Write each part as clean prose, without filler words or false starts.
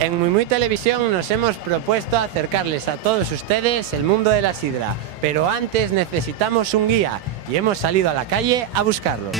En Muy Muy Televisión nos hemos propuesto acercarles a todos ustedes el mundo de la sidra, pero antes necesitamos un guía y hemos salido a la calle a buscarlo.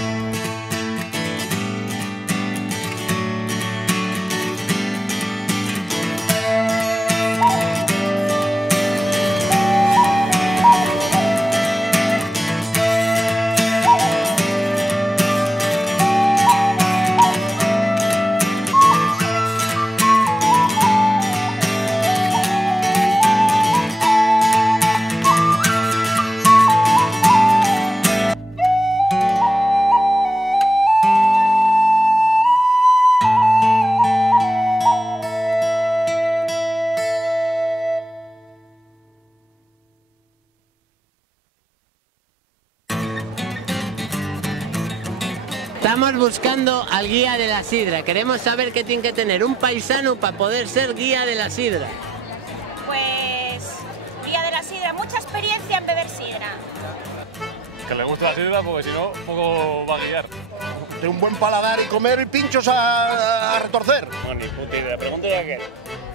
Estamos buscando al guía de la sidra. Queremos saber qué tiene que tener un paisano para poder ser guía de la sidra. Pues guía de la sidra, mucha experiencia en beber sidra. Que le gusta la sidra porque si no, poco va a guiar. De un buen paladar y comer pinchos a retorcer. No, ni puta idea. Pregúntale a qué.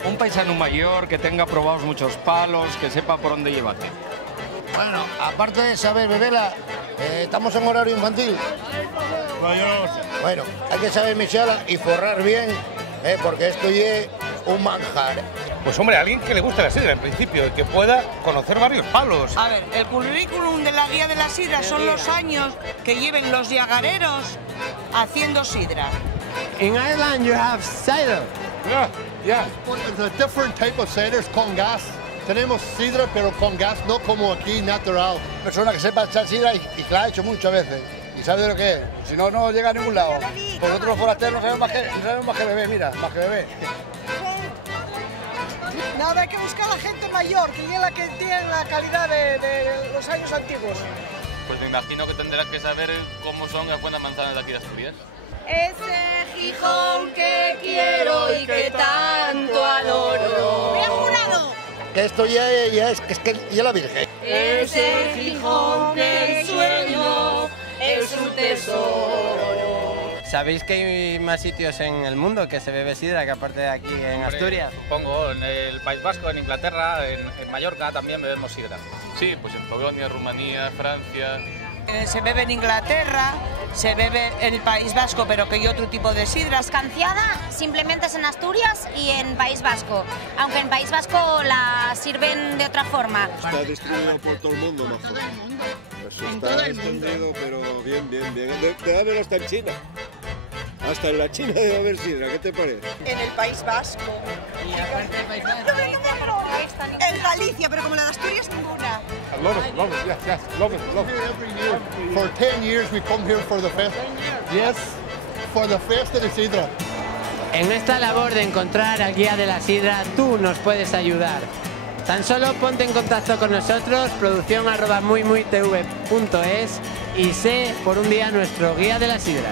Un paisano mayor que tenga probados muchos palos, que sepa por dónde llevarte. Bueno, aparte de saber beberla, estamos en horario infantil. No, yo no lo sé. Bueno, hay que saber mecharla y forrar bien, porque esto es un manjar. Pues hombre, alguien que le guste la sidra en principio y que pueda conocer varios palos. A ver, el currículum de la guía de la sidra son los años que lleven los yagareros haciendo sidra. In Ireland you have cider. Yeah. The different type of ciders con gas. Tenemos sidra, pero con gas, no como aquí, natural. Persona que sepa echar sidra y que la ha hecho muchas veces. Y sabe de lo que es. Si no, no llega a ningún lado. Nosotros los forasteros no sabemos más que beber, mira, más que beber. Nada, hay que buscar a la gente mayor, que es la que tiene la calidad de los años antiguos. Pues me imagino que tendrás que saber cómo son las buenas manzanas de aquí de Asturias. Ese Gijón que quiero y que tanto adoro. ¡Me ha jurado! Que esto ya es la Virgen. Ese Gijón que sueño es su tesoro. ¿Sabéis que hay más sitios en el mundo que se bebe sidra que aparte de aquí en Asturias? Supongo, en el País Vasco, en Inglaterra, en Mallorca también bebemos sidra. Sí, pues en Polonia, Rumanía, Francia. Se bebe en Inglaterra, se bebe en el País Vasco, pero que hay otro tipo de sidras. Escanciada simplemente es en Asturias y en País Vasco, aunque en País Vasco la sirven de otra forma. Está distribuido por todo el mundo, mejor. Eso está extendido, pero bien. Debe haber hasta en China. Hasta en la China debe haber sidra, ¿qué te parece? En el País Vasco. Y aparte de País Vasco. En Galicia, pero como la de Asturias, ninguna. Love it. Every year. For 10 years we come here for the fest. Yes, for the fest of the sidra. En esta labor de encontrar al guía de la sidra, tú nos puedes ayudar. Tan solo ponte en contacto con nosotros, producción@muymuytv.es y sé por un día nuestro guía de la sidra.